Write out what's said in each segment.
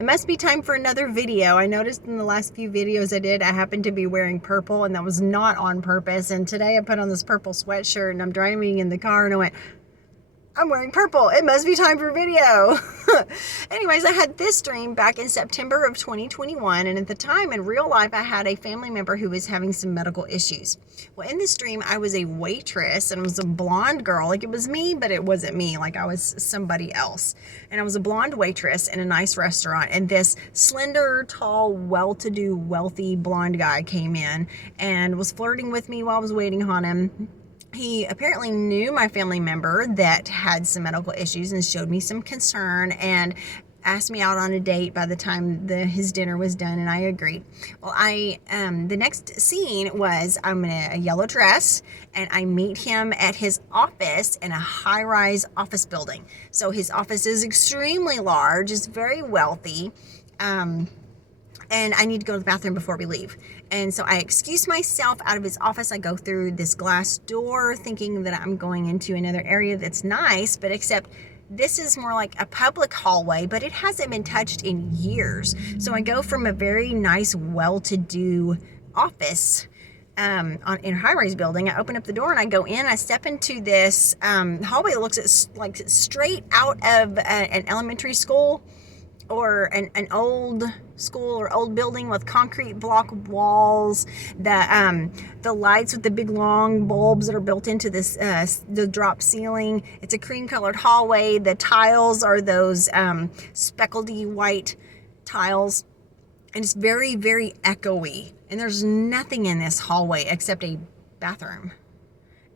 It must be time for another video. I noticed in the last few videos I did, I happened to be wearing purple, and that was not on purpose. And today I put on this purple sweatshirt and I'm driving in the car and I went, I'm wearing purple. It must be time for video. Anyways, I had this dream back in September of 2021. And at the time in real life, I had a family member who was having some medical issues. Well, in this dream, I was a waitress and it was a blonde girl. Like it was me, but it wasn't me. Like I was somebody else. And I was a blonde waitress in a nice restaurant. And this slender, tall, well-to-do, wealthy blonde guy came in and was flirting with me while I was waiting on him. He apparently knew my family member that had some medical issues and showed me some concern and asked me out on a date by the time his dinner was done, and I agreed. Well, the next scene was I'm in a yellow dress and I meet him at his office in a high-rise office building. So his office is extremely large, it's very wealthy. And I need to go to the bathroom before we leave. And so I excuse myself out of his office. I go through this glass door thinking that I'm going into another area that's nice, but except this is more like a public hallway, but it hasn't been touched in years. So I go from a very nice, well-to-do office in a high-rise building. I open up the door and I go in. I step into this hallway that looks like straight out of an elementary school or an old school or old building with concrete block walls, the lights with the big long bulbs that are built into this the drop ceiling. It's a cream colored hallway. The tiles are those speckledy white tiles, and it's very, very echoey. And there's nothing in this hallway except a bathroom,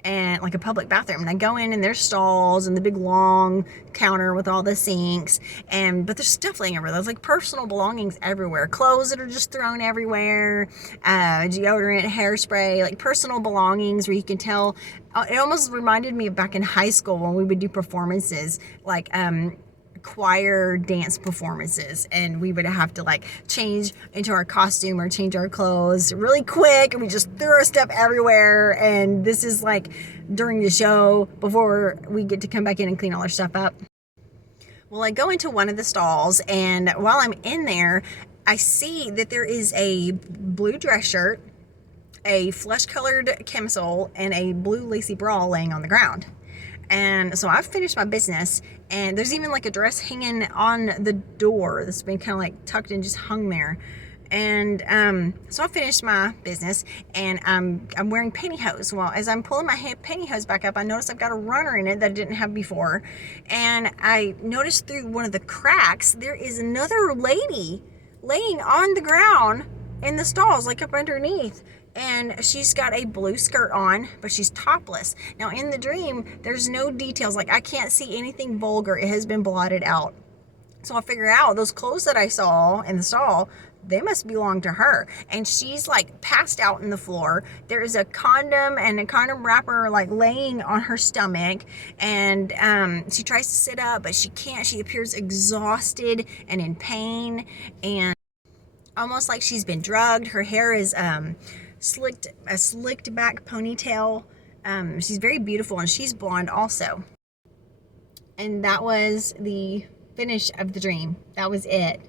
and like a public bathroom. And I go in and there's stalls and the big long counter with all the sinks, but there's stuff laying everywhere. There's like personal belongings everywhere, clothes that are just thrown everywhere, deodorant, hairspray, like personal belongings where you can tell. It almost reminded me of back in high school when we would do performances like choir dance performances, and we would have to like change into our costume or change our clothes really quick, and we just threw our stuff everywhere. And this is like during the show before we get to come back in and clean all our stuff up. Well, I go into one of the stalls, and while I'm in there, I see that there is a blue dress shirt, a flesh colored camisole, and a blue lacy bra laying on the ground. And so I've finished my business, and there's even like a dress hanging on the door that's been kind of like tucked and just hung there. And so I finished my business, and I'm wearing pantyhose. Well, as I'm pulling my pantyhose back up, I notice I've got a runner in it that I didn't have before. And I noticed through one of the cracks, there is another lady laying on the ground in the stalls, like up underneath. And she's got a blue skirt on, but she's topless. Now in the dream, there's no details. Like I can't see anything vulgar. It has been blotted out. So I figure out those clothes that I saw in the stall, they must belong to her. And she's like passed out in the floor. There is a condom and a condom wrapper like laying on her stomach. And she tries to sit up, but she can't. She appears exhausted and in pain and almost like she's been drugged. Her hair is a slicked back ponytail. She's very beautiful, and she's blonde also. And that was the finish of the dream. That was it.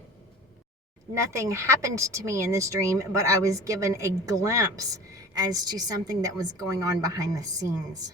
Nothing happened to me in this dream, but I was given a glimpse as to something that was going on behind the scenes.